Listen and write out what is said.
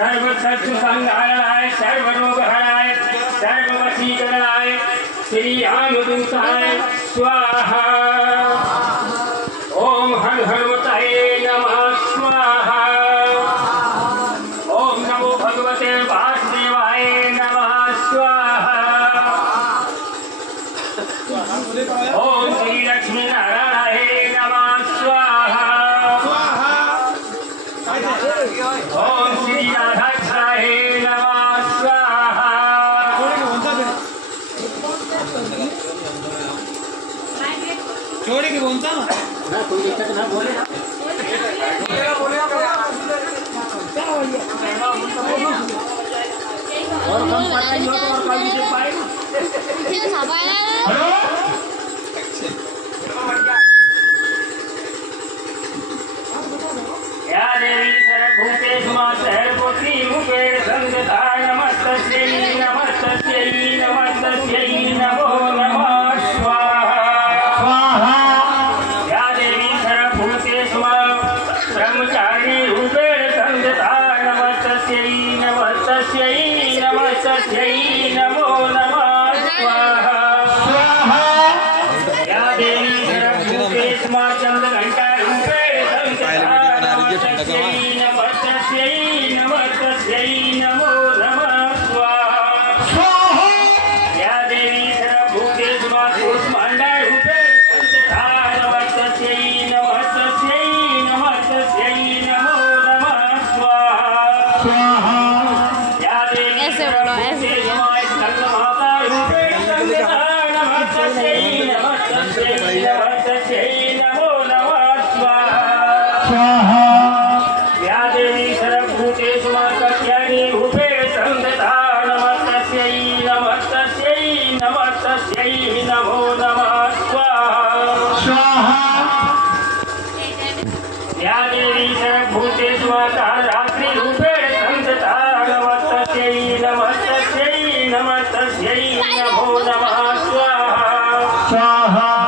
सर्व शत्रु संहारणाय सर्व रोग हराय सर्व वशीकरणाय श्री आनुदूताय स्वाहा। ओम हर हनुमताय नमः स्वाहा। ओम नमो भगवते वासुदेवाय नमः स्वाहा। ओम श्री लक्ष्मी नारायणाय नमः स्वाहा। ओम श्री राधाकृष्णाय नमः स्वाहा। छोड़ के बोलता ना कोई दिक्कत ना बोले ना और कम पता ही हो तो और कल भी दे पाएगा। या देवी सर्वभूतेषु मा सर्वपुत्री रूपेण संस्थिता नमस्तस्यै नमस्तस्यै नमस्तस्यै नमो नमः स्वाहा। या देवी सर्वभूतेषु मा ब्रह्मचारिणी रूपेण संस्थिता नमस्तस्यै नमस्तस्यै नमस्तस्यै नमो नमः स्वाहा। या देवी सर्वभूतेषु मा चन्द्रघण्टा रूपेण संस्थिता नमस्तस्यै नमस्तस्यै नमो नमः स्वाहा। या देवी सर्वभूतेषु मा कूष्माण्डा रूपेण संस्थिता नमस्तस्यै नमस्तस्यै नमस्तस्यै नमो नमः स्वाहा। या देवी सर्वभूतेषु मा स्कन्दमाता रूपेण संस्थिता नमस्तस्यै नमस्तस्यै नमस्तस्यै नमो नमः स्वाहा। या देवी सर्वभूतेषु मा कत्यानि रूपेण संस्थिता नमस्तस्यै नमस्तस्यै नमस्तस्यै नमो नमः स्वाहा। या देवी सर्वभूतेषु मा रात्रि रूपेण संस्थिता नमस्तस्यै नमस्तस्यै नमस्तस्यै नमो नमः स्वाहा।